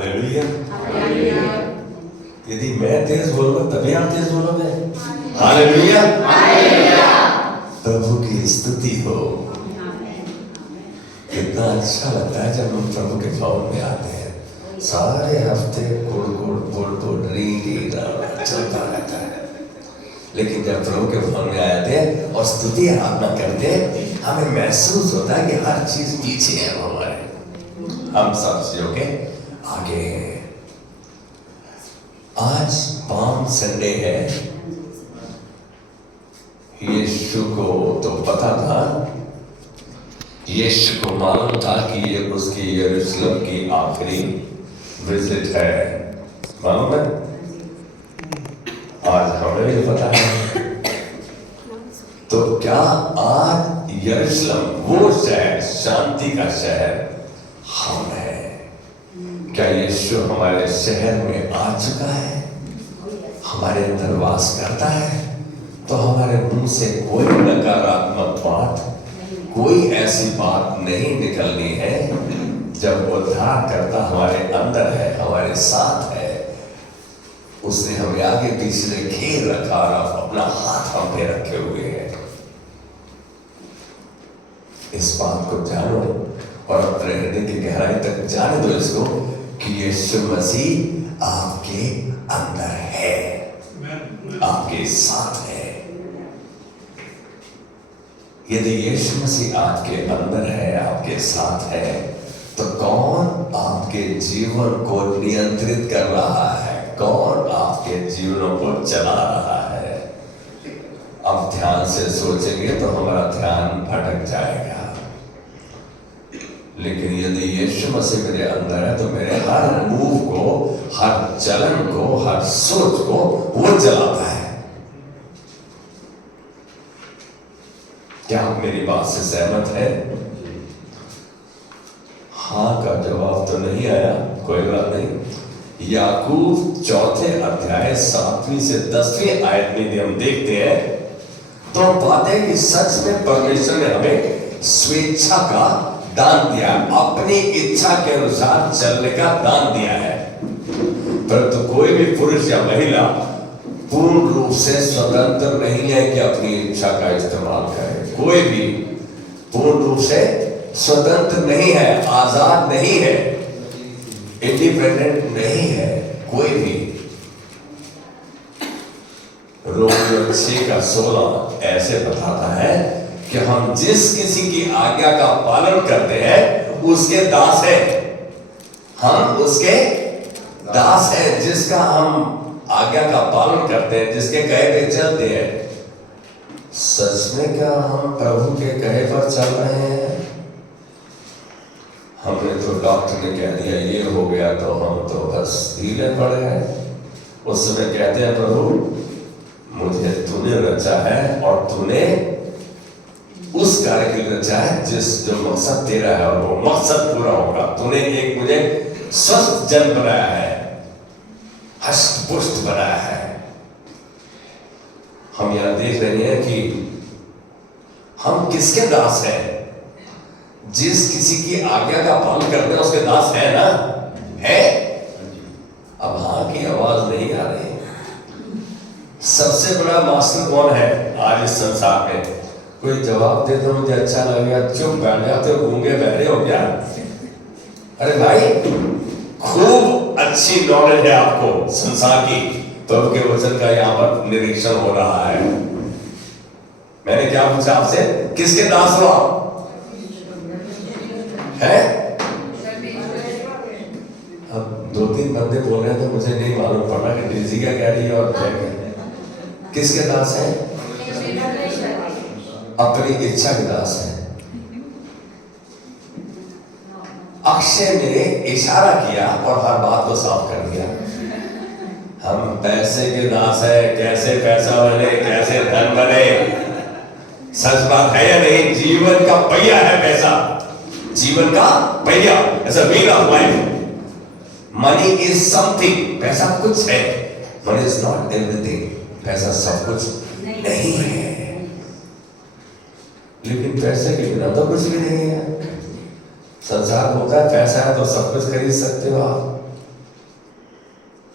Hallelujah. यदि मैं तेज बोलूंगा तभी आप तेज बोलोगे। हालेलुया। प्रभु की स्तुति हो। कितना अच्छा लगता है जब हम प्रभु के भवन में आते हैं। सारे हफ्ते गुड़ गुड़ गुड़ गुड़ रीढ़ चलता रहता है, लेकिन जब प्रभु के भवन में आते हैं और स्तुति आराधना करते हैं, हमें महसूस होता है कि हर चीज पीछे है हमारे, हम सब चीजों के आगे हैं। आज पाम संडे है। यीशु को तो पता था, यीशु को मालूम था कि ये उसकी यरूशलेम की आखिरी विजिट है, मालूम है। आज हमें भी पता है। तो क्या आज यरूशलेम वो शहर, शांति का शहर हम है? क्या यीशु हमारे शहर में आ चुका है, हमारे अंदर वास करता है? तो हमारे मुंह से कोई नकारात्मक बात, कोई ऐसी बात नहीं निकलनी है। जब उद्धार करता हमारे अंदर है, हमारे साथ है, उसने हमें आगे पीछे घेर रखा और अपना हाथ हम पे रखे हुए हैं। इस बात को जानो और अपने हृदय की गहराई तक जाने दो इसको कि यीशु मसीह आपके अंदर है, आपके साथ है। यदि यीशु मसीह आपके अंदर है, आपके साथ है, तो कौन आपके जीवन को नियंत्रित कर रहा है? कौन आपके जीवनों को चला रहा है? अब ध्यान से सोचेंगे तो हमारा ध्यान भटक जाएगा, लेकिन यदि यीशु मसीह मेरे अंदर है तो मेरे हर मूव को, हर चलन को, हर सोच को वो चलाता है। क्या आप मेरी बात से सहमत है? हाँ का जवाब तो नहीं आया, कोई बात नहीं। याकूब चौथे अध्याय 7वीं से 10वीं आयत में हम देखते हैं तो हम पाते हैं कि सच में परमेश्वर ने हमें स्वेच्छा का दान दिया, अपनी इच्छा के अनुसार चलने का दान दिया है। परंतु कोई भी पुरुष या महिला पूर्ण रूप से स्वतंत्र नहीं है कि अपनी इच्छा का इस्तेमाल करे। कोई भी पूर्ण रूप से स्वतंत्र नहीं है, आजाद नहीं है, इंडिपेंडेंट नहीं है कोई भी। रोमियो 6:16 ऐसे बताता है कि हम जिस किसी की आज्ञा का पालन करते हैं उसके दास हैं। हम उसके दास हैं, जिसका हम आज्ञा का पालन करते हैं, जिसके कहे पे चलते हैं। सच में क्या हम प्रभु के कहे पर चल रहे हैं? हमने तो डॉक्टर ने कह दिया ये हो गया तो हम तो बस ढीले पड़ गए। उस समय कहते हैं प्रभु मुझे तूने रचा है और तूने उस कार्य के लिए रचा है जो मकसद तेरा है, और वो मकसद पूरा होगा। तूने एक मुझे स्वस्थ जन बनाया है, हष्ट पुष्ट बनाया है। हम यहां देख रहे हैं कि हम किसके दास हैं? जिस किसी की आज्ञा का पालन करते हैं उसके दास है ना? है? अब हाँ की आवाज नहीं आ रही। सबसे बड़ा मास्टर कौन है आज इस संसार में? कोई जवाब दे तो मुझे अच्छा लगेगा। चुप बैठ जाते हो, गूंगे बहरे हो क्या? अरे भाई खूब अच्छी नॉलेज है आपको संसार की, तो के वचन का यहाँ पर निरीक्षण हो रहा है। मैंने क्या पूछा आपसे? किसके दास हो आप? है? अब 2-3 बंदे बोल रहे हैं तो मुझे नहीं मालूम पड़ा कि डेजी क्या कह रही है और क्या कह रही है। किसके दास है? अपनी इच्छा के दास है। अक्षय ने इशारा किया और हर बात को साफ कर दिया। हम पैसे के दास है, कैसे पैसा बने, कैसे धन बने। सच बात है या नहीं? जीवन का पहिया है पैसा, जीवन का पहिया, ऐसा wheel of life. Money is something, पैसा कुछ है, मनी इज नॉट एवरीथिंग। पैसा सब कुछ नहीं है, लेकिन पैसे के बिना तो कुछ भी नहीं है। संसार होता है पैसा है तो सब कुछ खरीद सकते हो आप,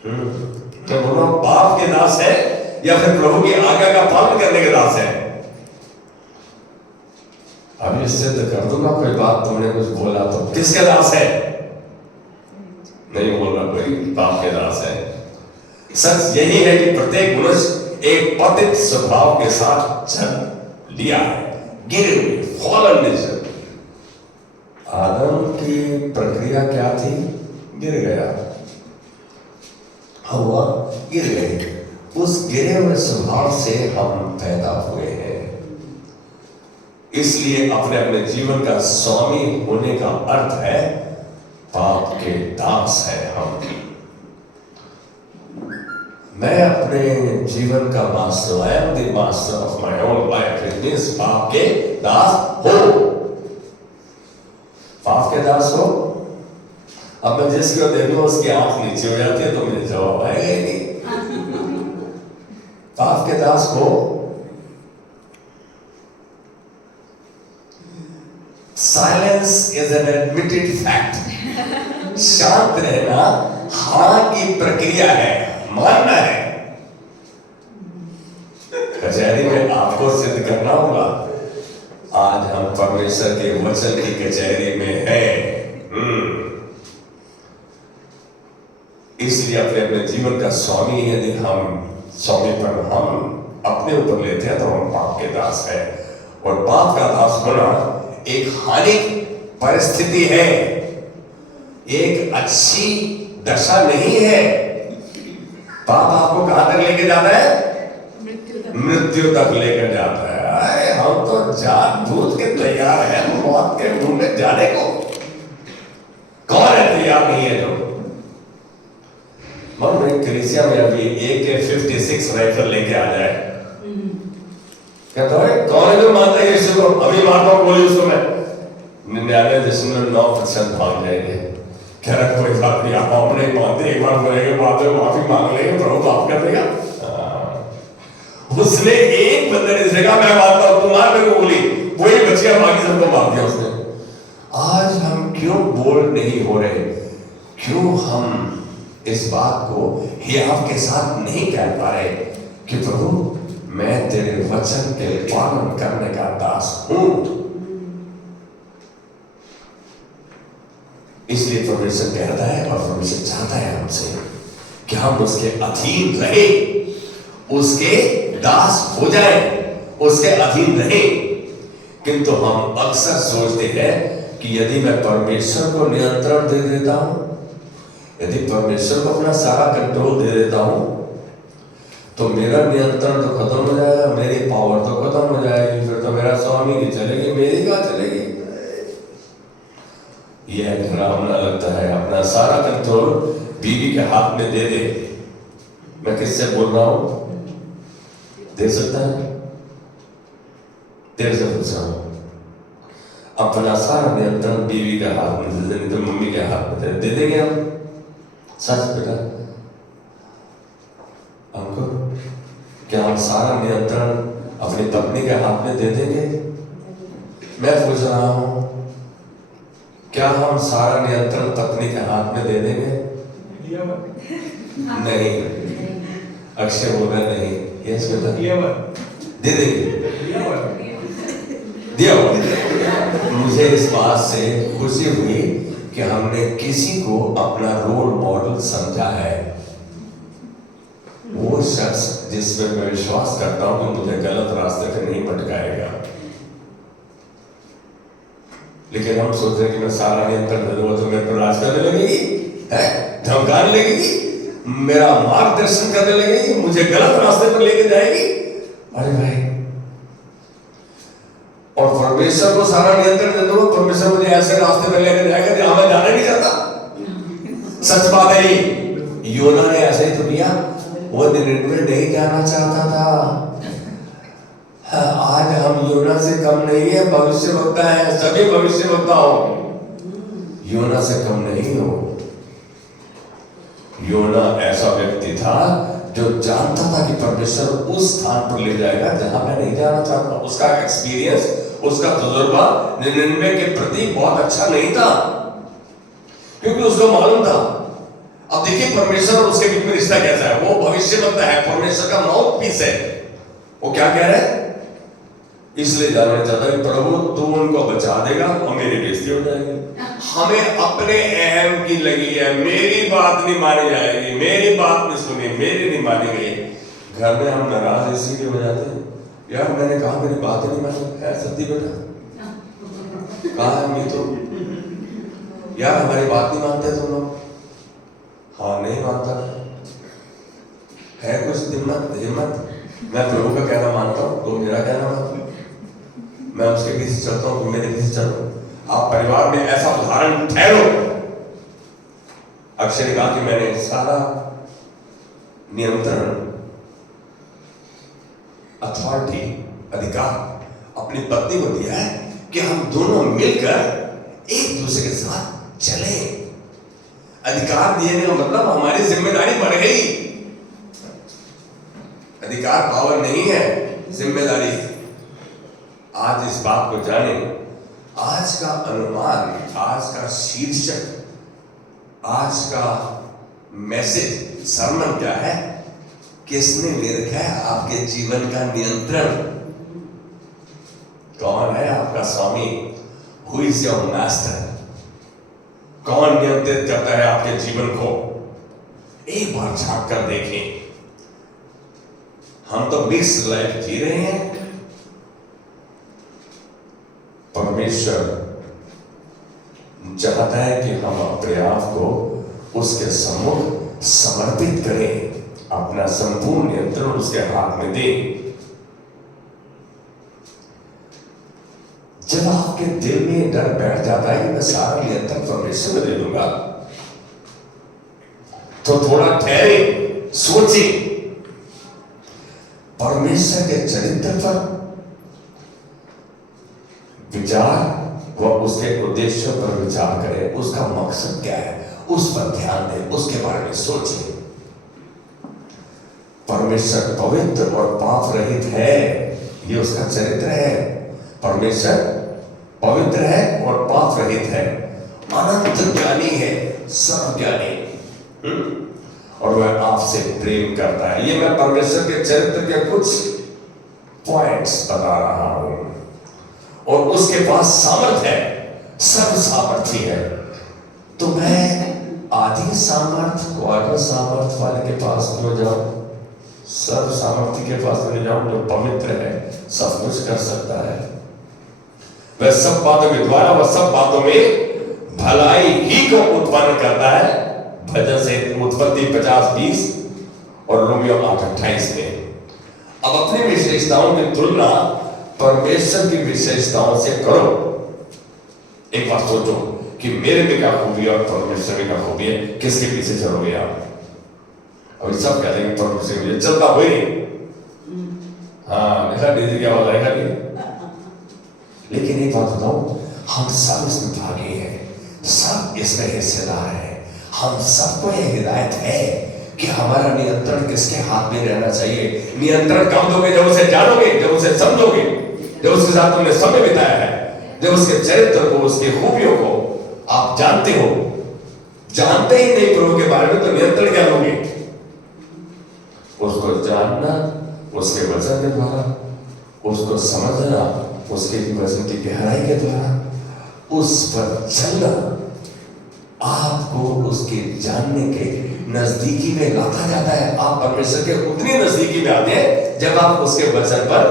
मैं बोल रहा हूं पाप के दास है या फिर प्रभु की आज्ञा का पालन करने के दास है? अभी सिद्ध कर दूंगा कोई बात तुमने कुछ बोला तो। किसके दास है? नहीं बोल रहा कोई पाप के दास है। सच यही है कि प्रत्येक मनुष्य एक पतित स्वभाव के साथ जन्म लिया है, गिरे हुए फॉलन नेचर। आदम की प्रक्रिया क्या थी? गिर गया, हवा गिर गई। उस गिरे हुए स्वभाव से हम पैदा हुए हैं। इसलिए अपने अपने जीवन का स्वामी होने का अर्थ है पाप के दास है हम। मैं अपने जीवन का master, I am the master of my own life. It means पाप के दास हो। पाप के दास हो। अब मैं जिसको देखूं उसकी आंख नीचे हो जाती है तो मुझे जवाब आएगा ही नहीं। पाप के दास हो। Silence is an admitted fact. शांत रहना हाँ की प्रक्रिया है, मानना है। कचहरी में आपको सिद्ध करना होगा। आज हम परमेश्वर के वचन की कचहरी में हैं। इसलिए अपने अपने जीवन का स्वामी यदि हम स्वामी पर हम अपने ऊपर लेते हैं तो हम पाप के दास हैं। और पाप का दास होना एक हानिक परिस्थिति है, एक अच्छी दशा नहीं है। पाप आपको कहां तक लेके जाता है? मृत्यु तक लेकर जाता है। अरे हम तो जान बूझ के तैयार हैं मौत के मुंह में जाने को। कौन है तैयार नहीं है? जो मन कलीसिया में अभी AK-56 राइफल लेके आ जाए, कहता है कौन है जो मानता है यीशु को? अभी मारता हूं गोली उसको मैं। 99.9% भाग जाएंगे। कह रहा कोई बात नहीं, आप अपने मानते, एक बार बोलेंगे, बाद में माफी मांग लेंगे, प्रभु माफ कर देगा। उसने एक बंदे ने देखा मैं मारता हूं, तुम मार मेरे को गोली, वही बचिया, बाकी सबको मार दिया उसने। आज हम क्यों बोल्ड नहीं हो रहे? क्यों हम इस बात को हियाव के साथ नहीं कह पा रहे कि प्रभु मैं तेरे वचन के पालन करने का दास हूं? इसलिए परमेश्वर कहता है और परमेश्वर चाहता है हमसे कि हम उसके अधीन रहे, उसके दास हो जाए, उसके अधीन रहे। किंतु हम अक्सर सोचते हैं कि यदि मैं परमेश्वर को नियंत्रण दे देता हूं, यदि परमेश्वर को अपना सारा कंट्रोल दे देता हूं, तो मेरा नियंत्रण तो खत्म हो जाएगा, मेरी पावर तो खत्म हो जाएगी, फिर तो मेरा स्वामी की चलेगी, मेरी कहां चलेगी? यह डरावना लगता है। अपना सारा कंट्रोल बीवी के हाथ में दे दे। मैं किससे बोल रहा हूं? दे सकता है? तेरे से पूछ रहा हूं। अपना सारा नियंत्रण बीवी के हाथ में दे दे, तो मम्मी के हाथ में दे देंगे हम? सच बेटा, हमको क्या हम सारा नियंत्रण अपनी पत्नी के हाथ में दे देंगे? मैं पूछ रहा हूं, क्या हम सारा नियंत्रण पत्नी के हाथ में दे देंगे? नहीं। अक्षय बोला नहीं। यस बेटा, दे देंगे। दिया। मुझे इस बात से खुशी हुई कि हमने किसी को अपना रोल मॉडल समझा है। वो शख्स जिसमें मैं विश्वास करता हूं कि मुझे गलत रास्ते पे नहीं भटकाएगा। लेकिन हम सोच रहे कि मैं सारा नियंत्रण दे दूंगा तो मेरे पर राज करने लगेगी, धमकाने लगेगी, मेरा मार्गदर्शन करने लगेगी, मुझे गलत रास्ते पर लेके जाएगी। अरे भाई, और परमेश्वर को सारा नियंत्रण दे दो, परमेश्वर मुझे ऐसे रास्ते पर लेकर जाएगा जहां मैं जाना नहीं चाहता। सच बात है। योना ने ऐसे ही तो किया। वो निनिवे नहीं जाना चाहता था। आज हम योना से कम नहीं है, भविष्यवक्ता है। सभी भविष्यवक्ता हो, योना से कम नहीं हो। योना ऐसा व्यक्ति था जो जानता था कि परमेश्वर उस स्थान पर ले जाएगा जहां मैं नहीं जाना चाहता। उसका एक्सपीरियंस, उसका तजुर्बा निनिवे के प्रति बहुत अच्छा नहीं था, क्योंकि उसको मालूम था अब देखिए परमेश्वर और उसके बीच में रिश्ता कैसा है। वो भविष्यवक्ता है, परमेश्वर का माउथ पीस है। वो क्या कह रहा है, इसलिए जानना चाहता है प्रभु तू उनको बचा देगा और मेरी बेइज्जती हो जाएगी। हमें अपने अहम की लगी है, मेरी बात नहीं मानी जाएगी, मेरी बात नहीं सुनी, मेरी नहीं मानी गई। घर में हम नाराज इसीलिए हो जाते हैं, यार मैंने कहा मेरी बात नहीं मानी है। सत्य बेटा कहा है मैं तो, यार हमारी बात नहीं मानते तुम लोग। हाँ नहीं मानता है, कुछ हिम्मत। मैं प्रभु का कहना मानता हूँ, तो मेरा कहना मानता, मैं उसके पीछे चलता हूँ, मेरे पीछे चलो। आप परिवार में ऐसा उदाहरण ठहरो। अक्षय ने कहा कि मैंने सारा नियंत्रण, अथॉरिटी, अधिकार अपनी पत्नी को दिया है कि हम दोनों मिलकर एक दूसरे के साथ चले। अधिकार देने का मतलब हमारी जिम्मेदारी बढ़ गई। अधिकार पावर नहीं है, जिम्मेदारी। आज इस बात को जाने, आज का अनुमान, आज का शीर्षक, आज का मैसेज, सरमन क्या है, किसने ले रखा है आपके जीवन का नियंत्रण। कौन है आपका स्वामी, हु इज योर मास्टर। कौन नियंत्रित करता है आपके जीवन को। एक बार झांक कर देखें। हम तो मिक्स लाइफ जी रहे हैं। परमेश्वर चाहता है कि हम अपने आप को उसके सम्मुख समर्पित करें, अपना संपूर्ण नियंत्रण उसके हाथ में दें। जब आपके दिल में डर बैठ जाता है कि मैं सारा नियंत्रण परमेश्वर में दे दूंगा, तो थोड़ा ठहरे, सोचे, परमेश्वर के चरित्र पर विचार व उसके उद्देश्यों पर विचार करें। उसका मकसद क्या है, उस पर ध्यान दें, उसके बारे में सोचें। परमेश्वर पवित्र और पाप रहित है, ये उसका चरित्र है। परमेश्वर पवित्र है और पाप रहित है, अनंत ज्ञानी है, सर्वज्ञानी, और वह आपसे प्रेम करता है। ये मैं परमेश्वर के चरित्र के कुछ पॉइंट्स बता रहा हूं। और उसके पास सामर्थ है, सर्व सामर्थ्य है। तो मैं आदि सामर्थ, क्वार्टर सामर्थ वाले के पास क्यों जाऊं, सर्व सामर्थ्य के पास क्यों जाऊं, जो पवित्र है, सब कुछ कर सकता है। वह सब बातों के द्वारा, वह सब बातों में भलाई ही को उत्पन्न करता है। भजन से उत्पत्ति 50:20 और रोमियो 8:28 में। अब अपनी विशेषताओं की तुलना परमेश्वर की विशेषताओं से करो। एक बात सोचो कि मेरे में क्या खूबी और परमेश्वर में क्या खूबी है, किसके पीछे चलोगे आप। अभी सब कहते हैं परमेश्वर में चलता हुई नहीं। हाँ ऐसा डीजे की आवाज आएगा नहीं। लेकिन एक बात बताऊं, हम सब इसमें भागी हैं, सब इसमें हिस्सेदार हैं। हम सबको यह हिदायत है कि हमारा नियंत्रण किसके हाथ में रहना चाहिए। नियंत्रण कब दोगे, जब उसे जानोगे, जब उसे समझोगे, जब उसके साथ तुमने समय बिताया है, जब उसके चरित्र को, उसकी खूबियों को आप जानते हो। जानते ही नहीं प्रभु के बारे में तो नियंत्रण क्या लोगे। उसको जानना उसके वचन के द्वारा, उसको समझना उसके वचन की गहराई के द्वारा, उस पर चलना आपको उसके जानने के नजदीकी में लाता जाता है। आप परमेश्वर के उतनी नजदीकी में आते हैं जब आप उसके वचन पर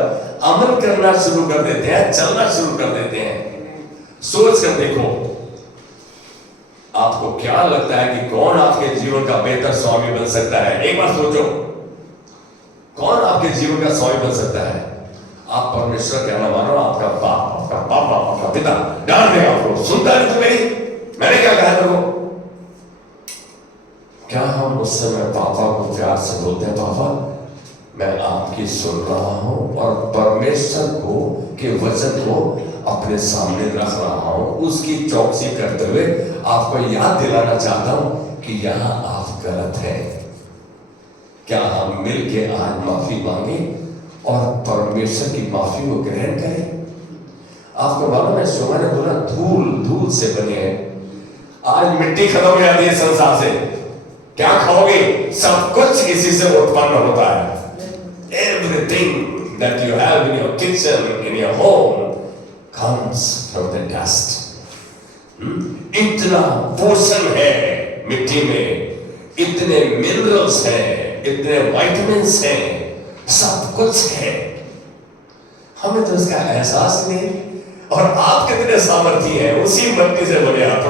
अमल करना शुरू कर देते हैं, चलना शुरू कर देते हैं। सोच कर देखो, आपको क्या लगता है कि कौन आपके जीवन का बेहतर स्वामी बन सकता है। एक बार सोचो, कौन आपके जीवन का स्वामी बन सकता है। आप परमेश्वर कहना मानो, आपका बाप, आपका पापा, आपका पिता डांट देगा आपको, सुनता नहीं तुम्हें, मैंने क्या कहा तुमको। क्या हम उस समय पापा को प्यार से बोलते हैं, पापा मैं आपकी सुन रहा हूं और परमेश्वर को के वचन को अपने सामने रख रहा हूं, उसकी चौकसी करते हुए आपको याद दिलाना चाहता हूं कि यहां आप गलत हैं। क्या हम मिलके आज माफी मांगे और परमेश्वर की माफी को ग्रहण करें। आपको मालूम है, शोभा ने बोला धूल धूल से बने हैं। आज मिट्टी खत्म हो जाती है संसार से, क्या खाओगे? सब कुछ इसी से उत्पन्न होता है। Everything that you have in your kitchen, in your home comes from the dust. इतना पोषण है मिट्टी में, इतने मिनरल्स हैं, इतने विटामिन्स हैं, सब कुछ है, हमें तो इसका एहसास नहीं। और आप कितने सामर्थ्य हैं, उसी मिट्टी से बने आप।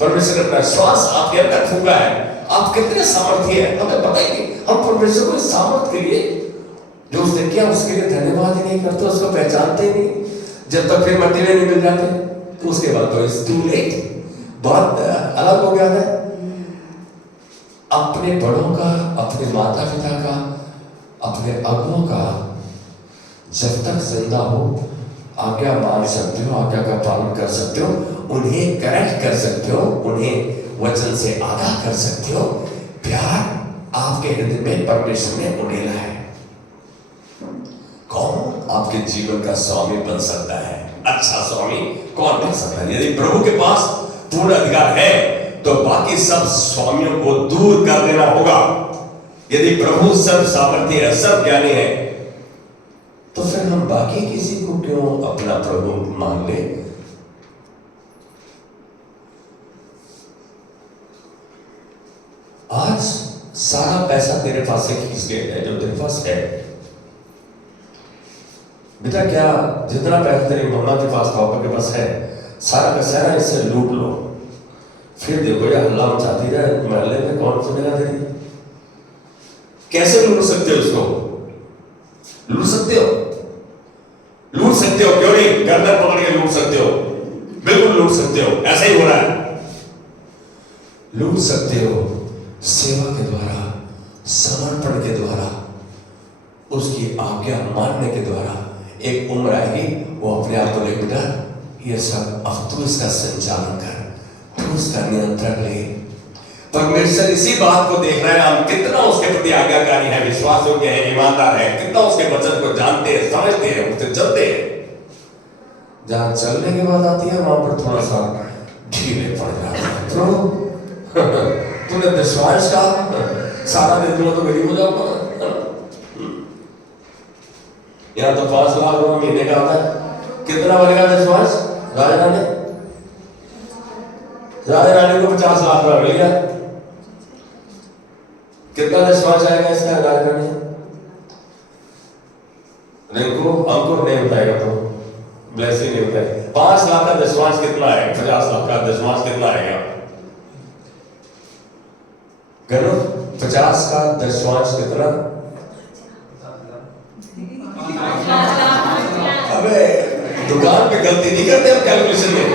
परमेश्वर ने अपना श्वास आपके अंदर फूंका है, आप कितने सामर्थ्य हैं हमें पता ही नहीं। हम परमेश्वर को इस सामर्थ्य के लिए जो उसने किया उसके लिए धन्यवाद ही नहीं करते, उसको पहचानते ही नहीं। जब तक फिर मट्टी में नहीं मिल जाते तो उसके बाद तो इट्स टू लेट, बहुत अलग हो गया है। अपने बड़ों का, अपने माता पिता का, अपने अगुओं का जब तक जिंदा हो आज्ञा मान सकते हो, आज्ञा का पालन कर सकते हो, उन्हें करेक्ट कर सकते हो, उन्हें वचन से आगाह कर सकते हो। प्यार आपके हृदय में परमेश्वर ने उड़ेला है। कौन आपके जीवन का स्वामी बन सकता है? अच्छा स्वामी कौन बन सकता है? यदि प्रभु के पास पूर्ण अधिकार है तो बाकी सब स्वामियों को दूर कर देना होगा। यदि प्रभु सब सामर्थ्य है, सब ज्ञानी है, तो फिर हम बाकी किसी को क्यों अपना प्रभु मान ले? आज सारा पैसा तेरे पास से खींच गया है जो तेरे पास है। बेटा क्या जितना पैसा तेरी मम्मा के पास, पापा के पास है, सारा का सारा इससे लूट लो, फिर देखो ये हल्ला मचाती रहे मोहल्ले में, कौन सुनेगा तेरी? कैसे लूट सकते हो उसको? लूट सकते हो, लूट सकते हो, क्यों नहीं? गर्दन पकड़ के लूट सकते हो, बिल्कुल लूट सकते हो। ऐसा ही हो रहा है। लूट सकते हो सेवा के द्वारा, समर्पण के द्वारा, उसकी आज्ञा मानने के द्वारा। एक उम्र आएगी वो अपने आप को ले, बेटा ये सब अब तू इसका संचालन कर, तू इसका नियंत्रण ले। परमेश्वर इसी बात को देख रहा है, हम कितना उसके प्रति आज्ञाकारी है, विश्वास योग्य है, ईमानदार है, कितना उसके वचन को जानते हैं, समझते हैं, उससे चलते हैं। जहां चलने की बात आती है वहां पर थोड़ा सा ढीले पड़ जाते हैं। तो तूने विश्वास का सारा दे दूंगा तो गरीब हो जाऊंगा। यहाँ तो 5 लाख रुपए महीने का आता है, कितना बनेगा विश्वास? राजा रानी को 50 लाख रुपया मिल गया, कितना विश्वास आएगा इसका? राजा रानी रिंकू अंकुर नहीं बताएगा तो ब्लेसिंग नहीं बताएगा। 5 लाख का विश्वास कितना है? 50 लाख का विश्वास कितना आएगा? गनो 50 का विश्वास कितना? अबे दुकान पे गलती नहीं करते हम कैलकुलेशन में।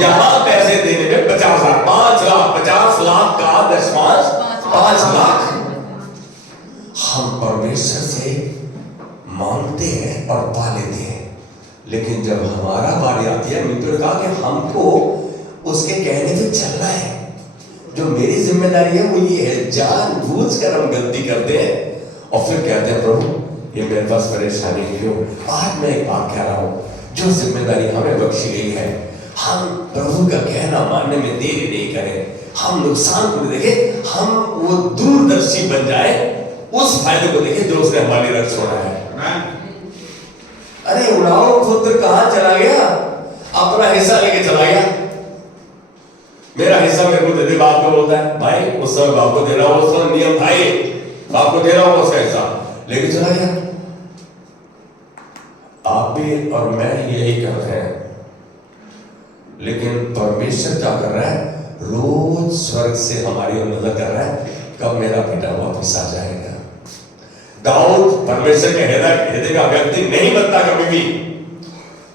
यहां पैसे देने में 50 लाख, 5 लाख, 50 लाख का विश्वास, 5 लाख हम परमेश्वर से मांगते हैं और पा लेते हैं। लेकिन जब हमारा बारी आती है, मित्र ने कहा कि हमको उसके कहने पे चलना है। जो मेरी जिम्मेदारी है वो ये है, जानबूझकर हम गलती करते हैं और फिर कहते हैं प्रभु ये मेरे पास परेशानी क्यों? आज मैं एक बात कह रहा हूं, जो जिम्मेदारी हमें बख्शी गई है, हम प्रभु का कहना मानने में देरी नहीं करें। हम नुकसान को देखें, हम वो दूरदर्शी बन जाए, उस फायदे को देखें जो उसने हमारे लिए रख छोड़ा है। अरे उड़ाओ पुत्र कहां चला गया? अपना हिस्सा लेके चला गया। मेरा हिस्सा मेरे को दे दे, बाप को बोलता है भाई उस समय बाप को देना हो, उस समय नियम था ये, बाप को देना होगा उसका हिस्सा, लेके चला गया। आप भी और मैं यही करते हैं। लेकिन परमेश्वर क्या कर रहा है? रोज स्वर्ग से हमारी ओर नजर कर रहा है, कब मेरा बेटा वापस आ जाएगा। दाऊद परमेश्वर के हृदय का व्यक्ति नहीं बनता कभी भी,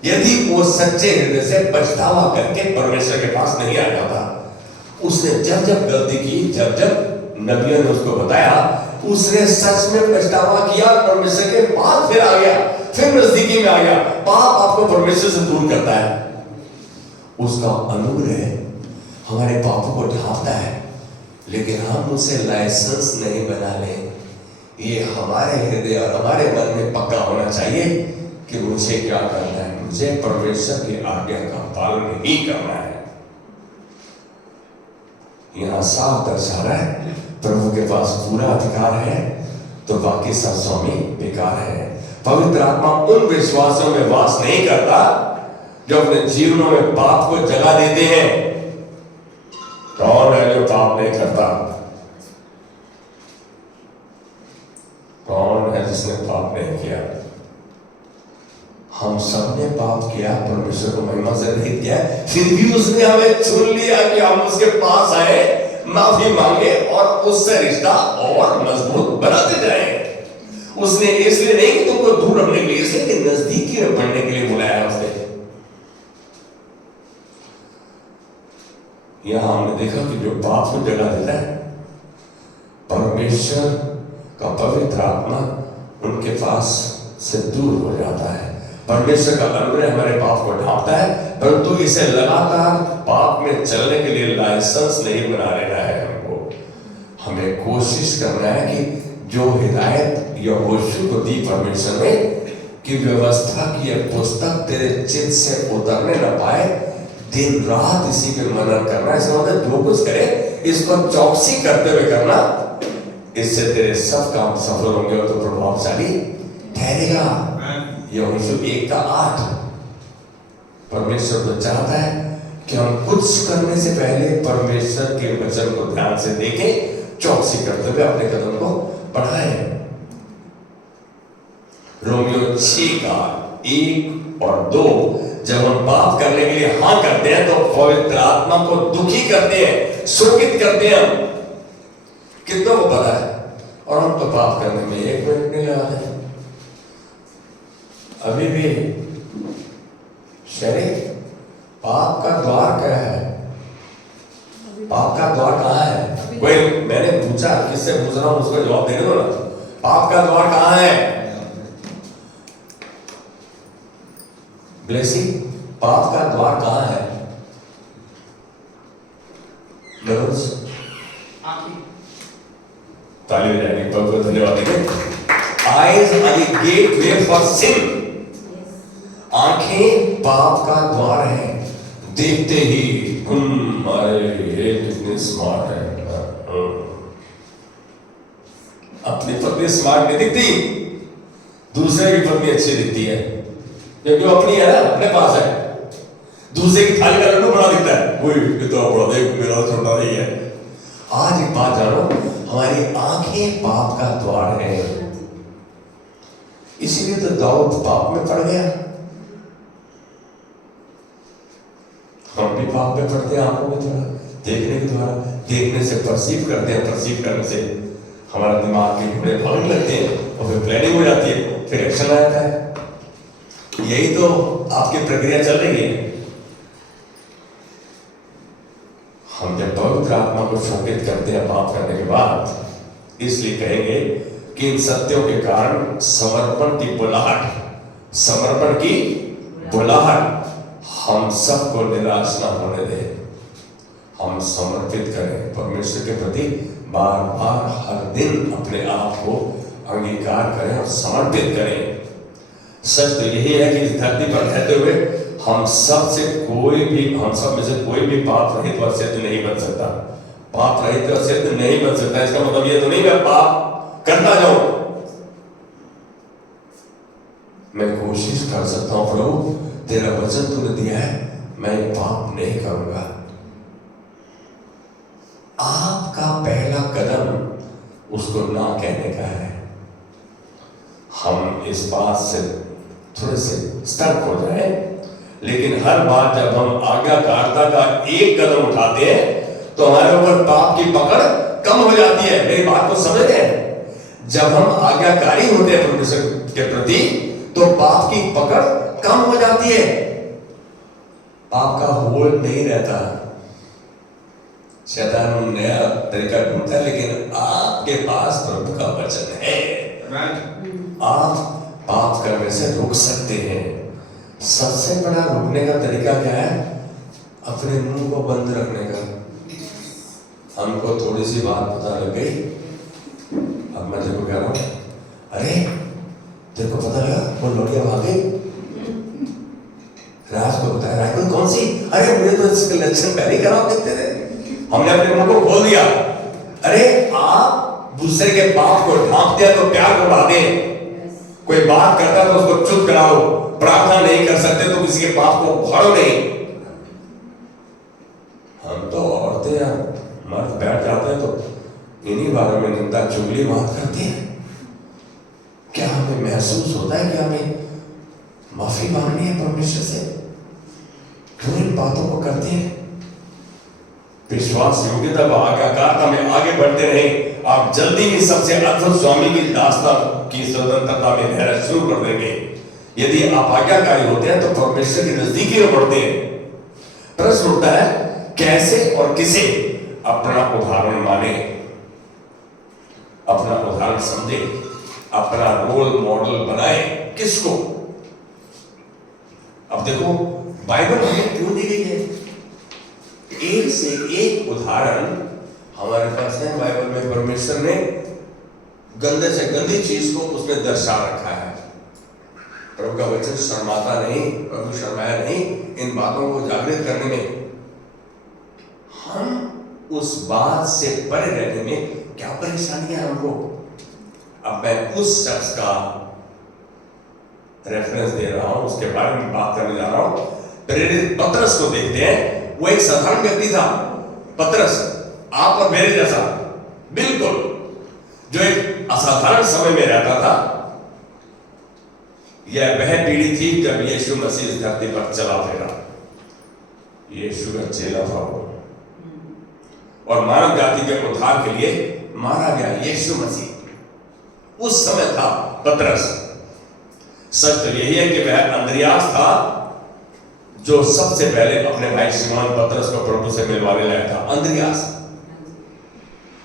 यदि वो सच्चे हृदय से पछतावा करके परमेश्वर के पास नहीं आ जाता। उसने जब जब गलती की, जब जब नबियों ने उसको बताया, उसने सच में पछतावा किया, परमेश्वर के पास फिर आ गया, फिर नजदीकी में आ गया। पाप आपको परमेश्वर से दूर करता है। उसका अनुग्रह हमारे पापों को ढांपता है, लेकिन हम उसे लाइसेंस नहीं बना ले। ये हमारे हृदय और हमारे मन में पक्का होना चाहिए कि मुझे क्या करना है, मुझे परमेश्वर की आज्ञा का पालन ही करना है। यहाँ साफ दर्शा रहा है प्रभु के पास पूरा अधिकार है, तो बाकी सब स्वामी बेकार है। पवित्र आत्मा उन विश्वासियों में वास नहीं करता जो अपने जीवनों में पाप को जगह देते हैं। कौन है जो पाप नहीं करता? कौन है जिसने पाप नहीं किया? हम सब ने पाप किया, परमेश्वर को महिमा से रहित किया, फिर भी उसने हमें चुन लिया कि हम उसके पास आए, माफी मांगे और उससे रिश्ता और मजबूत बनाते जाएं। उसने इसलिए नहीं कि तुमको दूर रखने के लिए, इसलिए कि नजदीकी में बढ़ने के लिए बुलाया उसने। यहां हमने देखा कि जो पाप को जगा देता है, परमेश्वर का पवित्र आत्मा उनके पास से दूर हो जाता है। परमेश्वर का अनुग्रह हमारे पाप को ढांपता है, परंतु इसे लगातार पाप में चलने के लिए लाइसेंस नहीं बना लेना है। हमको हमें कोशिश करना है कि जो हिदायत यहोशू को दी परमेश्वर ने कि व्यवस्था की यह पुस्तक तेरे चित्त से उतरने न पाए, दिन रात इसी पे मनन करना। इसका मतलब जो कुछ करे इसको चौकसी करते हुए करना, इससे तेरे सब काम सफल होंगे और तो प्रभावशाली ठहरेगा। यहोशू 1:8। परमेश्वर तो चाहता है कि हम कुछ करने से पहले परमेश्वर के वचन को ध्यान से देखें, चौकसी करते हुए अपने कदम को बढ़ाएं। रोमियो 6:1 और 2, जब हम पाप करने के लिए हाँ करते हैं तो पवित्र आत्मा को दुखी करते हैं, शोकित करते हैं। हम कितनों को पता है? और हम तो पाप करने में 1 मिनट नहीं लगाते। अभी भी शरीर पाप का द्वार क्या है? पाप का द्वार कहाँ है? कोई मैंने पूछा, किससे पूछ रहा हूं, उसका जवाब देने दो ना। पाप का द्वार कहाँ है? ब्लेसिंग, पाप का द्वार कहाँ है? ताली बजाएंगे, प्रभु को धन्यवाद देंगे। Eyes are the gateway for sin. आंखें पाप का द्वार है। देखते ही अरे ये कितने स्मार्ट है। अपनी पत्नी स्मार्ट नहीं दिखती, दूसरे की पत्नी अच्छी दिखती है, क्योंकि वो अपनी है ना, अपने पास है। दूसरे की थाली का लड्डू बड़ा दिखता है, कोई तो बड़ा देख, मेरा छोटा नहीं है। आज एक बात जानो, हमारी आंखें पाप का द्वार है। इसीलिए तो दाऊद पाप में पड़ गया। हम भी पाप में पड़ते हैं, आंखों में थोड़ा देखने के द्वारा, देखने से परसीव करते हैं, परसीव करने से हमारा दिमाग के घोड़े भागने लगते हैं और फिर प्लानिंग हो जाती है, फिर एक्शन आ जाता है। यही तो आपकी प्रक्रिया चल रही है। हम जब पवित्र आत्मा को शोकित करते हैं पाप करने के बाद, इसलिए कहेंगे कि इन सत्यों के कारण समर्पण की बुलाहट हम सबको निराश ना होने दें। हम समर्पित करें परमेश्वर के प्रति, बार बार हर दिन अपने आप को अंगीकार करें और समर्पित करें। सच तो यही है कि इस धरती पर रहते हुए हम सब में से कोई भी पाप रहित और सिद्ध नहीं बन सकता। पाप रहित और सिद्ध नहीं बन सकता। इसका मतलब ये तो नहीं मैं पाप करता जाऊं। मैं कोशिश कर सकता हूं, प्रभु तेरा वचन तूने दिया है, मैं पाप नहीं करूंगा। आपका पहला कदम उसको ना कहने का है। हम इस बात से थोड़े से सतर्क हो जाए, लेकिन हर बार जब हम आज्ञाकारिता का एक कदम उठाते हैं तो हमारे ऊपर पाप की पकड़ कम हो जाती है। मेरी बात को समझ रहे हैं? जब हम आज्ञाकारी होते हैं परमेश्वर के प्रति तो पाप की पकड़ कम हो जाती है, पाप का होल्ड नहीं रहता। शैतान नया तरीका ढूंढता है, लेकिन आपके पास प्रभु का वचन है। आप पाप करने से रुक सकते हैं। सबसे बड़ा रुकने का तरीका क्या है? अपने मुंह को बंद रखने का। हमको थोड़ी सी बात पता लग गई, अब मैं तेरे को कह रहा हूं, अरे तेरे को पता लगा वो लौटिया भाग गई, राज को बताया। राज को कौन सी? अरे मुझे तो इसके लक्षण पहले ही खराब दिखते थे। हमने अपने मुंह को खोल दिया। अरे आप दूसरे के पाप को ढांपते हैं तो प्यार को बढ़ा दें। कोई बात करता है तो उसको चुप कराओ। प्रार्थना नहीं कर सकते तो किसी के पाप को उखाड़ो नहीं। हम तो औरतें या मर्द बैठ जाते हैं तो इन्हीं बारों में निंदा चुगली बात करते हैं। क्या हमें महसूस होता है कि हमें माफी मांगनी है परमेश्वर से? क्यों इन बातों को करते हैं? विश्वास योग्यता व आज्ञाकारिता में आगे बढ़ते रहे। आप जल्दी ही सबसे अद्भुत स्वामी की दास्ता की स्वतंत्रता में रहना शुरू कर देंगे। यदि आप आज्ञाकारी होते हैं तो परमेश्वर की नजदीकी में बढ़ते हैं। प्रश्न उठता है, कैसे और किसे अपना उदाहरण माने, अपना उदाहरण समझे, अपना रोल मॉडल बनाए? किसको? अब देखो, बाइबल हमें क्यों दी गई है? एक से एक उदाहरण हमारे पास है बाइबल में। परमेश्वर ने गंदे से गंदी चीज को उसने दर्शा रखा है। प्रभु का वचन शर्माता नहीं, प्रभु शर्माया नहीं इन बातों को जागृत करने में। हम उस बात से परे रहने में क्या परेशानी है हमको? अब मैं उस शख्स का रेफरेंस दे रहा हूं, उसके बारे में बात करने जा रहा हूं। प्रेरित पतरस को देखते हैं। वो एक साधारण व्यक्ति था, पतरस, आप और मेरे जैसा बिल्कुल, जो एक असाधारण समय में रहता था। यह वह पीढ़ी थी जब यीशु मसीह इस धरती पर चला फिरा। यीशु का चेला था वो, और मानव जाति के उद्धार के लिए मारा गया यीशु मसीह उस समय था पतरस। सच तो यही है कि वह अंद्रियास था जो सबसे पहले अपने भाई शिमोन पतरस को प्रभु से मिलवाने लाया था। अंद्रियास।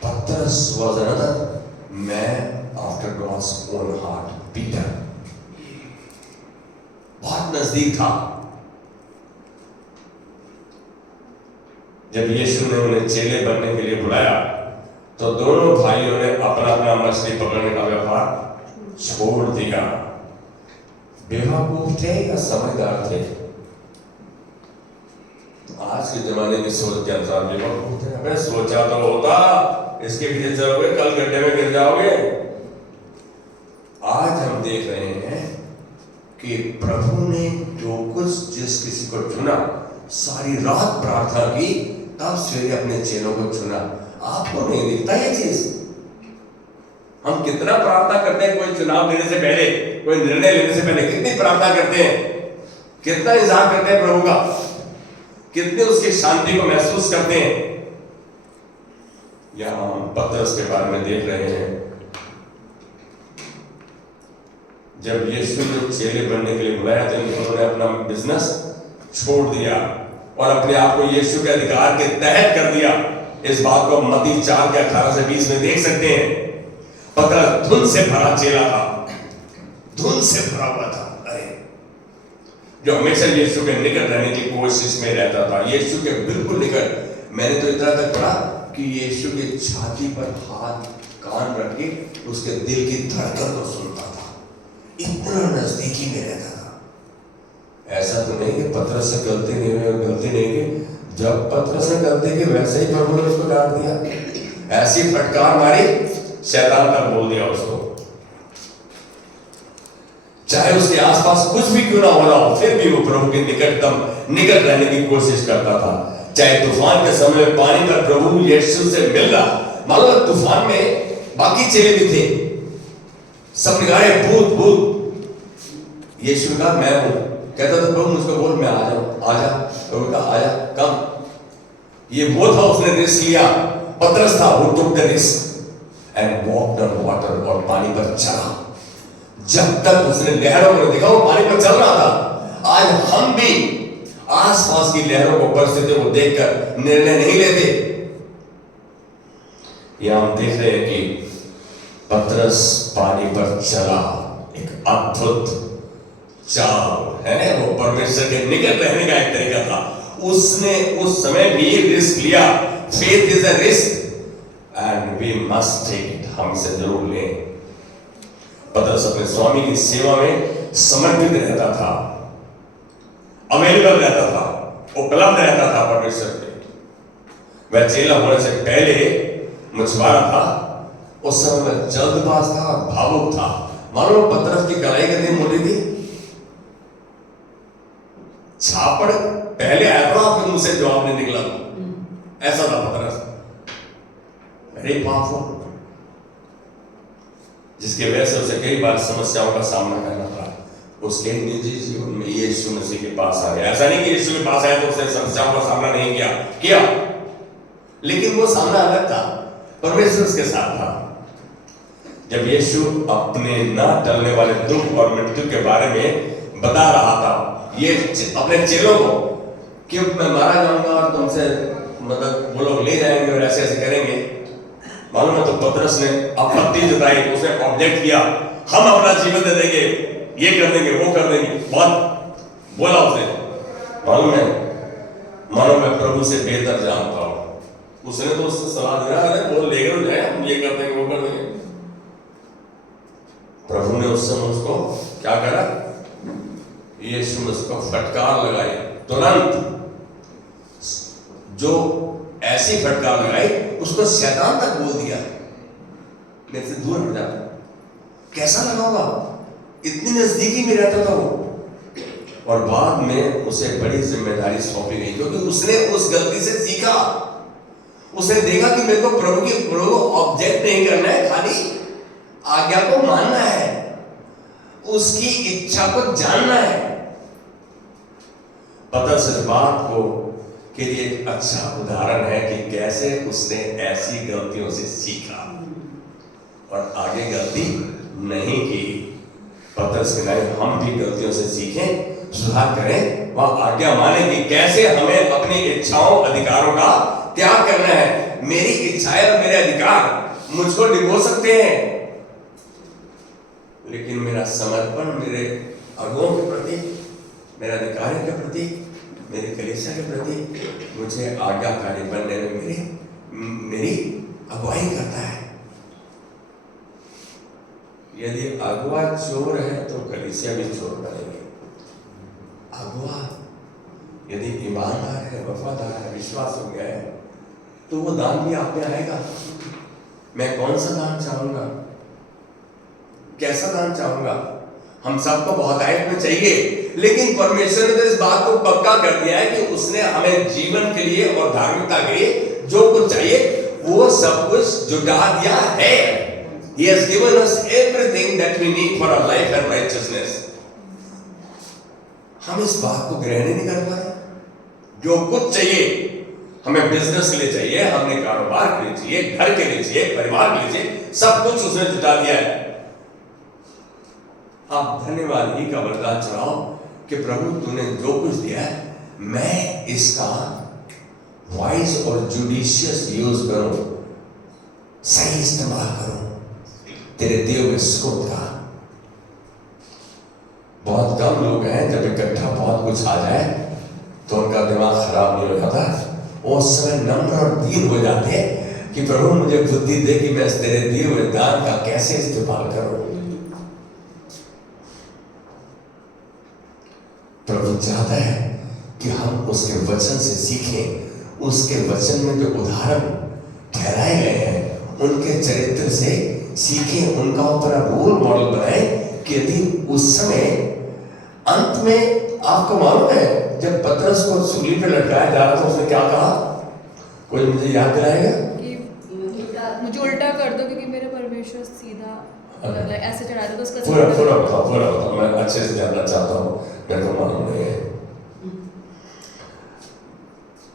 पतरस was another man after God's own heart, Peter बहुत नजदीक था। जब यीशु ने उन्हें चेले बनने के लिए बुलाया तो दोनों भाइयों ने अपना अपना मछली पकड़ने का व्यापार छोड़ दिया। बेवकूफ थे या समझदार थे? आज के जमाने की सोच के अनुसार बेवकूफ थे। अबे सोचा तो होता, इसके पीछे चलोगे कल गड्ढे में गिर जाओगे। आज हम देख रहे हैं कि प्रभु ने जो कुछ जिस किसी को चुना, सारी रात प्रार्थना की, तब सवेरे अपने चेलों को चुना। आपको नहीं दिखता ये चीज? हम कितना प्रार्थना करते हैं कोई चुनाव लेने से पहले, कोई निर्णय लेने से पहले कितनी प्रार्थना करते हैं, कितना इंतजार करते हैं प्रभु का, कितने उसकी शांति को महसूस करते हैं। यहां हम पतरस के बारे में देख रहे हैं। जब यीशु ने चेले बनने के लिए बुलाया तो उन्होंने अपना बिजनेस छोड़ दिया और अपने आप को यीशु के अधिकार के तहत कर दिया। इस बात को मत्ती 4 के 18 से 20 में देख सकते हैं। पतरस धुन से भरा चेला था, धुन से भरा हुआ था। अरे, जो हमेशा यीशु के निकट रहने की कोशिश में रहता था, यीशु के बिल्कुल निकट। मैंने तो इतना तक पढ़ा कि यीशु की छाती पर हाथ कान रख के उसके दिल की धड़कन को सुनता था, इतना नजदीकी में रहता था। ऐसा तो नहीं कि पतरस से गलती नहीं हुई और गलती नहीं की। जब पतरस ने गलती की वैसे ही प्रभु ने उसको डांट दिया, ऐसी फटकार मारी, शैतान तक बोल दिया उसको। चाहे उसके आसपास कुछ भी क्यों ना हो रहा हो, फिर भी वो प्रभु के निकट रहने की कोशिश करता था। चाहे तूफान के समय में पानी पर प्रभु यीशु से मिलना, मालूम तूफान में बाकी चेले भी थे, सब निगाहे भूत भूत। यीशु का मैं हूं, कहता था प्रभु मुझको बोल, मैं आ जाऊं, आजा। प्रभु का आजा कम। ये वो था, उसने रिस्क लिया। पतरस था, वो took the risk and walked on water, और पानी पर चला। जब तक उसने लहरों को देखा, वो पानी पर चल रहा था। आज हम भी आसपास की लहरों को, परिस्थितियों को देखकर निर्णय नहीं लेते। यहां हम देख रहे हैं कि पतरस पानी पर चला, एक अद्भुत चाल है, वो परमेश्वर के निकट रहने का एक तरीका था। उसने उस समय भी रिस्क लिया। Faith is a risk and we must take it, हम इसे जरूर लें। पतरस अपने स्वामी की सेवा में समर्पित रहता था, अवेलेबल रहता था, उपलब्ध रहता था परमेश्वर के। मैं चेला होने से पहले मछुआरा था, उस समय मैं जल्दबाज था और भावुक था। मालूम पतरस की कलाई कितनी मोटी थी? छापड़ पहले आया था, आपके मुंह से जवाब नहीं निकला, ऐसा था पतरस, वेरी पावरफुल, जिसकी वजह से उसे कई बार समस्याओं का सामना करना पड़ा। उसके निजी जीवन में यीशु मसीह के पास आ गया। ऐसा नहीं कि यीशु के पास आया तो उसने समस्याओं का सामना नहीं किया, लेकिन वो सामना अलग था, परमेश्वर उसके साथ था। जब यीशु अपने न टलने वाले दुख और मृत्यु के बारे में बता रहा था ये अपने चेलों को कि मैं मारा जाऊंगा और तुमसे मतलब वो लोग ले जाएंगे और ऐसे ऐसे करेंगे, मालूम है, तो पतरस ने आपत्ति जताई, उसने ऑब्जेक्ट किया, हम अपना जीवन दे देंगे, ये कर देंगे, वो कर देंगे, बहुत बोला उसने। मालूम है, मानो मैं प्रभु से बेहतर जानता हूं। उसने तो उससे सलाह दिया, अरे वो लेकर जाए, हम ये कर देंगे, वो कर देंगे। प्रभु ने उस समय उसको क्या करा? यीशु ने उसको फटकार लगाई, तुरंत जो ऐसी फटकार लगाई उसको शैतान तक बोल दिया, मेरे से दूर हट जा। कैसा लगा होगा? इतनी नजदीकी में रहता था वो। और बाद में उसे बड़ी जिम्मेदारी सौंपी गई, क्योंकि उसने उस गलती से सीखा। उसने देखा कि मेरे को प्रभु को ऑब्जेक्ट नहीं करना है, खाली आज्ञा को मानना है, उसकी इच्छा को जानना है। पतरस इस बात को के लिए एक अच्छा उदाहरण है कि कैसे उसने ऐसी गलतियों से सीखा और आगे गलती नहीं की। पतरस के लिए हम भी गलतियों से सीखें, सुधार करें, वह आज्ञा माने कि कैसे हमें अपनी इच्छाओं अधिकारों का त्याग करना है। मेरी इच्छाएं और मेरे अधिकार मुझको डिगो सकते हैं, लेकिन मेरा समर्पण मेरे अगुओं के प्रति, मेरे अधिकारियों के प्रति, मेरी कलीसिया के प्रति, मुझे आज्ञाकारी बनने में मेरी अगुवाई करता है। यदि अगुआ चोर है तो कलीसिया भी चोर बनेगी। अगुआ यदि ईमानदार है, वफादार है, विश्वास हो गया है, तो वो दान भी आप में आएगा। मैं कौन सा दान चाहूंगा, कैसा दान चाहूंगा? हम सबको बहुतायत में चाहिए, लेकिन परमेश्वर ने तो इस बात को पक्का कर दिया है कि उसने हमें जीवन के लिए और धार्मिकता के लिए जो कुछ चाहिए वो सब कुछ जुटा दिया है। He has given us everything that we need for our life and righteousness. हम इस बात को ग्रहण नहीं कर पा रहे। जो कुछ चाहिए हमें, बिजनेस के लिए चाहिए, हमने कारोबार के लिए चाहिए, घर के लिए चाहिए, परिवार के लिए चाहिए, सब कुछ उसने जुटा दिया है। आप धन्यवाद ही का वरदान चढ़ाओ कि प्रभु तूने जो कुछ दिया है, मैं इसका वाइज और जुडिशियस यूज करूं, सही इस्तेमाल करूं तेरे दिए हुए स्रोत का। बहुत कम लोग हैं जब इकट्ठा बहुत कुछ आ जाए तो उनका दिमाग खराब नहीं हो जाता, वो उस समय नम्र और दीन हो जाते हैं कि प्रभु मुझे बुद्धि दे कि मैं तेरे दिए हुए दान का कैसे इस्तेमाल करूं। प्रभु चाहता है कि हम उसके वचन से सीखें, उसके वचन में जो उदाहरण ठहराए गए हैं उनके चरित्र से सीखें, उनका अपना रोल मॉडल बनाएं कि यदि उस समय अंत में आपको मालूम है जब पतरस को सूली पे लटकाया जा रहा था उसने क्या कहा? कोई मुझे याद दिलाएगा? कि मुझे उल्टा कर दो क्योंकि मेरा परमेश्वर सीधा ऐसे चढ़ा दो। उसका पूरा बताओ, मैं अच्छे से जानना चाहता हूँ, मेरे को मालूम नहीं है।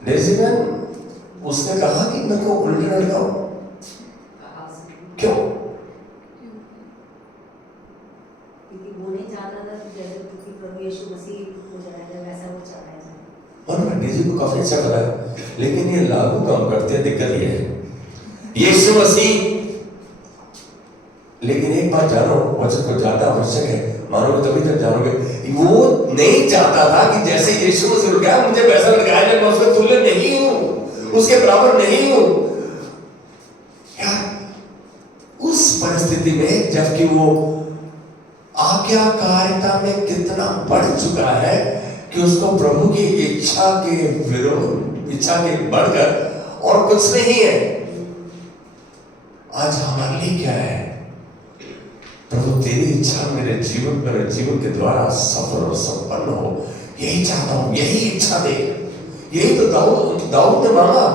डेज़िमन उसने कहा कि मेरे को उल्टा लटकाओ, क्यों? क्योंकि वो नहीं चाहता था कि जैसे प्रभु यीशु मसीह को चढ़ाया वैसा वो चढ़ाया जाए। और मैं डीजी को काफी अच्छा पता है, लेकिन ये लागू काम करते हैं, दिक्कत ये है यीशु मसीह। लेकिन एक बात जानो, वचन को जानना आवश्यक है, मानोगे तभी तक जानोगे। वो नहीं चाहता था कि जैसे यीशु मसीह ने कहा मुझे वैसा लटकाया जाए, मैं उसके तुल्य नहीं हूं, उसके बराबर नहीं हूं। उस परिस्थिति में जबकि वो आज्ञाकारिता में कितना बढ़ चुका है कि उसको प्रभु की इच्छा के विरोध, इच्छा के बढ़कर और कुछ नहीं है। आज हमारे लिए क्या है? प्रभु तेरी इच्छा मेरे जीवन के द्वारा सफल और संपन्न हो, यही चाहता हूं, यही इच्छा दे। यही तो दाऊद ने मांगा।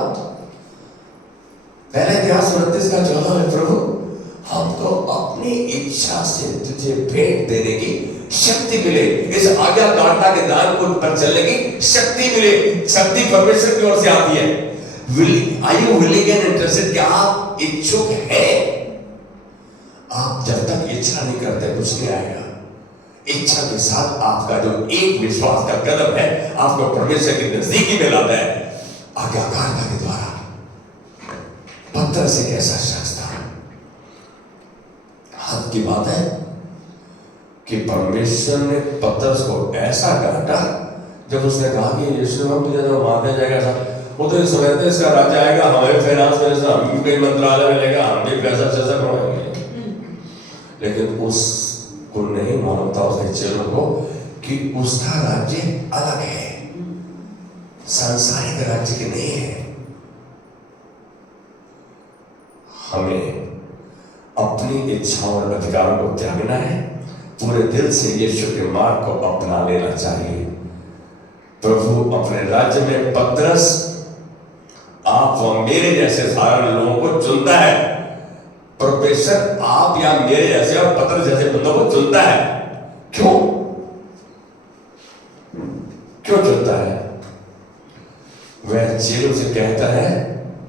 पहले इतिहास 29:14 में, प्रभु हमको अपनी इच्छा से तुझे भेंट देने की शक्ति मिले, इस आज्ञाकारिता के दान को पर चलने की शक्ति मिले। शक्ति परमेश्वर की ओर से आती है। Are you willing and interested? क्या आप इच्छुक हैं? आप जब तक इच्छा नहीं करते कुछ नहीं आएगा। इच्छा के साथ आपका जो एक विश्वास का कदम है आपको परमेश्वर की नजदीकी में लाता है। आज्ञाकारिता के द्वारा पत्थर से कैसा शख्स था। हद की बात है कि परमेश्वर ने पत्थर को ऐसा डांटा, जब उसने कहा कि यीशु हम तुझे तो मार दिया जाएगा था, वो तो समझते हैं इसका राज्य आएगा, हमें फाइनेंस मिनिस्टर, हमें भी मंत्रालय मिलेगा, हम भी पैसा पैसा कमाएंगे। लेकिन उसको नहीं मालूम था, उसके चेलों को, कि उसका राज्य अलग है, सांसारिक राज्य के नहीं है। हमें अपनी इच्छाओं और अधिकारों को त्यागना है, पूरे दिल से यीशु के मार्ग को अपना लेना चाहिए। प्रभु अपने राज्य में पतरस, आप व मेरे जैसे साधारण लोगों को चुनता है। प्रोफेसर आप या मेरे जैसे और पतरस जैसे बंदों को चुनता है। क्यों चुनता है? वह चेलों से कहता है,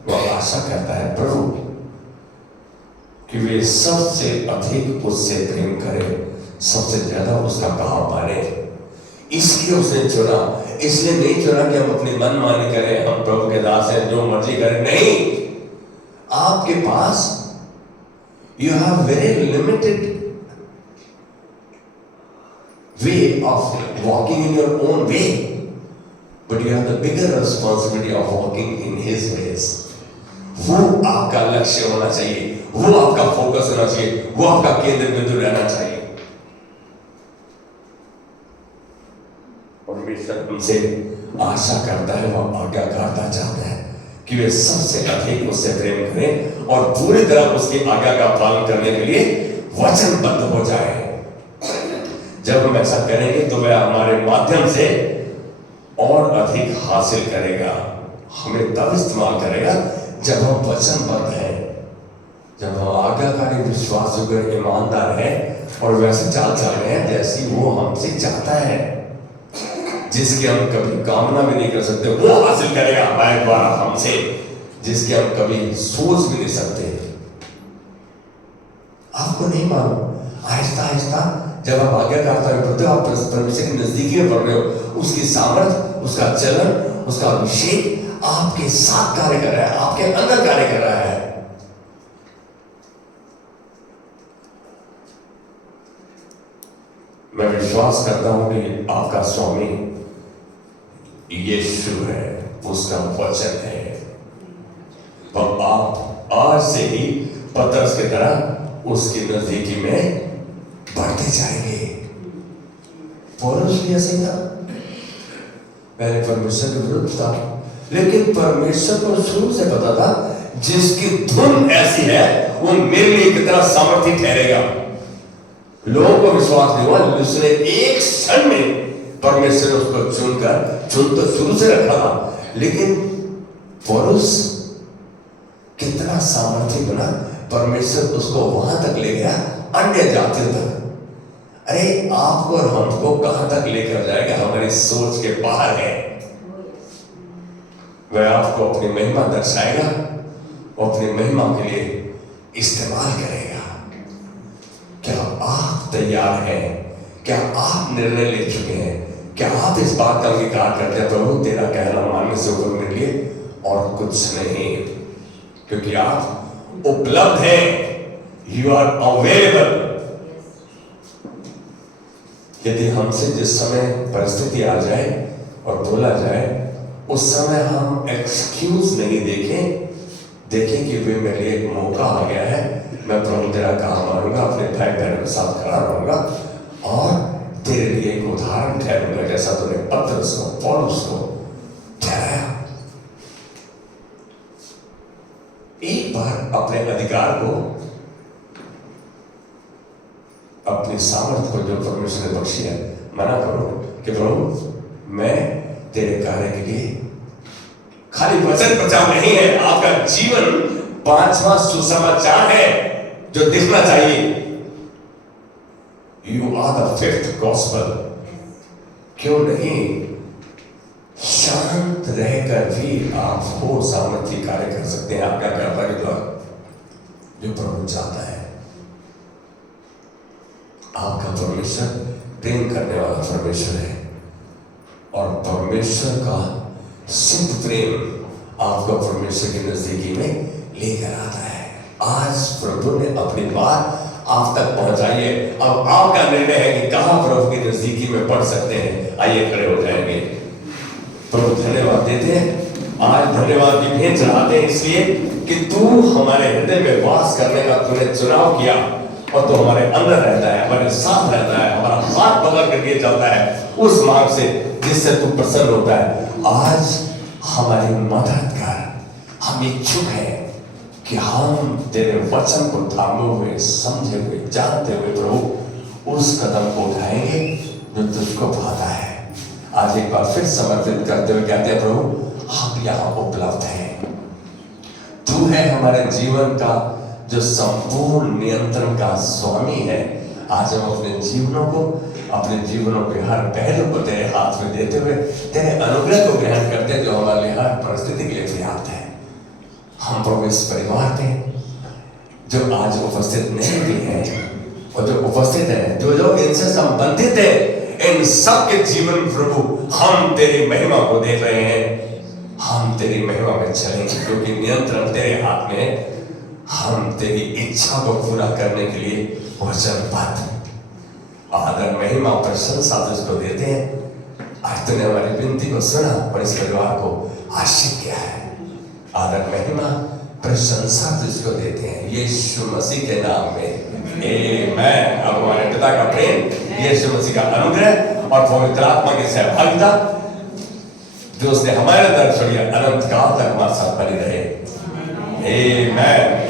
वह आशा करता है प्रभु कि वे सबसे अधिक उससे प्रेम करें, सबसे ज्यादा उसका भाव माने। इसलिए उसने चुना। इसलिए नहीं चुना कि हम अपनी मनमानी करें, हम प्रभु के दास हैं, जो मर्जी करें। नहीं, आपके पास you have very limited way of walking in your own way, but you have the bigger responsibility of walking in his ways. वो आपका लक्ष्य होना चाहिए, वो आपका फोकस होना चाहिए, वो आपका केंद्र बिंदु रहना चाहिए। परमेश्वर उनसे आशा करता है, वह आज्ञाकारिता चाहता है कि वे सबसे अधिक उससे प्रेम करें और पूरी तरह उसकी आज्ञा का पालन करने के लिए वचनबद्ध हो जाए। जब हम ऐसा करेंगे तो वह हमारे माध्यम से और अधिक हासिल करेगा, हमें तब इस्तेमाल करेगा जब हम वचनबद्ध हैं, जब हम आज्ञाकारी, विश्वासयोग्य, ईमानदार हैं और वैसे चाल चल रहे हैं जैसी वो हमसे चाहता है। जिसकी हम कभी कामना भी नहीं कर सकते वो हासिल करेगा हमारे द्वारा हमसे, जिसके हम कभी सोच भी नहीं सकते। आपको नहीं मालूम, आहिस्ता आहिस्ता जब आप आज्ञाकारिता में बढ़ते हो, आप परमेश्वर की नजदीकी में बढ़ रहे हो, उसकी सामर्थ, उसका चलन, उसका अभिषेक आपके साथ कार्य कर रहा है, आपके अंदर कार्य कर रहा है। मैं विश्वास करता हूं कि आपका स्वामी यीशु है, उसका वचन है, और आप आज से ही पतरस की तरह उसकी नजदीकी में बढ़ते जाएंगे। पौलुस भी ऐसे था, पहले परमेश्वर के विरुद्ध था, लेकिन परमेश्वर को शुरू से पता था जिसकी धुन ऐसी है वो मेरे लिए कितना सामर्थ्य ठहरेगा। लोगों को विश्वास नहीं हुआ, उसने एक क्षण में परमेश्वर ने उसको चुन तो शुरू से रखा था, लेकिन पौलुस कितना सामर्थ्य बना, परमेश्वर उसको वहां तक ले गया, अन्य जातियों तक। अरे आपको और हमको कहां तक लेकर जाएगा, हमारी सोच के बाहर है। वह आपको अपनी महिमा दर्शाएगा और अपनी महिमा के लिए इस्तेमाल करेगा। क्या आप तैयार हैं? क्या आप निर्णय ले चुके हैं? क्या आप इस बात का अंगीकार करते हैं, प्रभु तेरा कहना मानने से ऊपर मेरे लिए और कुछ नहीं, क्योंकि आप उपलब्ध हैं, यू आर अवेलेबल। यदि हमसे जिस समय परिस्थिति आ जाए और बोला जाए, उस समय हम एक्सक्यूज नहीं देखें कि वे मेरे लिए एक मौका आ गया है, मैं प्रभु तेरा काम मानूंगा, अपने भाई बहनों के साथ खड़ा रहूंगा और तेरे लिए एक उदाहरण ठहरूंगा, जैसा तूने पतरस को, पौलुस को ठहराया। अपने अधिकार को, अपनी सामर्थ्य को जो परमेश्वर ने बख्शी है मना करो कि प्रभु मैं तेरे कार्य के लिए, खाली वचन प्रचार नहीं है, आपका जीवन 5वां सुसमाचार है जो दिखना चाहिए। You are the 5th gospel. क्यों नहीं, शांत रहकर भी आप हो सामर्थ्य कार्य कर सकते हैं आपका कर्ता के द्वारा, जो प्रभु चाहता है। आपका परमेश्वर प्रेम करने वाला परमेश्वर है, और परमेश्वर का सिद्ध प्रेम आपको परमेश्वर की नजदीकी में लेकर आता है। आज प्रभु ने अपनी बात आप तक पहुंचाई है। अब आपका निर्णय है कि कहां प्रभु की नजदीकी में पढ़ सकते हैं। आइए खड़े हो जाएंगे, प्रभु धन्यवाद देते हैं। आज धन्यवाद की भेंट चढ़ाते हैं इसलिए कि तू हमारे हृदय में वास करने का तूने चुनाव किया, और तो हमारे अंदर रहता है, हमारे साथ रहता है, हमारा हाथ पकड़ करके चलता है उस मार्ग से जिससे तू प्रसन्न होता है। आज हमारी मदद कर। हम इच्छुक हैं कि हम तेरे वचन को थामे हुए, समझे हुए, जानते हुए प्रभु उस कदम को उठाएंगे जो तुझको भाता है। आज एक बार फिर समर्पित करते हुए कहते हैं प्रभु हम यहाँ उपलब्ध हैं। तू है हमारे जीवन का जो संपूर्ण नियंत्रण का स्वामी है। आज हम अपने जीवनों के हर पहलू को तेरे हाथ में देते हुए तेरे अनुग्रह को ग्रहण करते हैं, जो हमारे हर परिस्थिति के लिए पर्याप्त है। हम प्रभु इस परिवार में जो आज उपस्थित नहीं भी हैं और जो उपस्थित हैं, जो इनसे संबंधित है, इन सब के जीवन प्रभु हम तेरी महिमा को देख रहे हैं। हम तेरी महिमा में चलेंगे क्योंकि नियंत्रण तेरे हाथ में है। हम तेरी इच्छा को पूरा करने के लिए वचनबद्ध। आदर महिमा प्रशंसा तुझको देते हैं। आज तूने हमारी विनती को सुना और इस परिवार को आशीष किया है। आदर महिमा प्रशंसा तुझको देते हैं यीशु मसीह के नाम में, आमीन। अब हमारे पिता का प्रेम, यीशु मसीह का अनुग्रह और पवित्र आत्मा की सहभागिता जो उसने हमारे अंदर छोड़ी अनंत काल तक हमारे साथ बनी रहे। आमीन।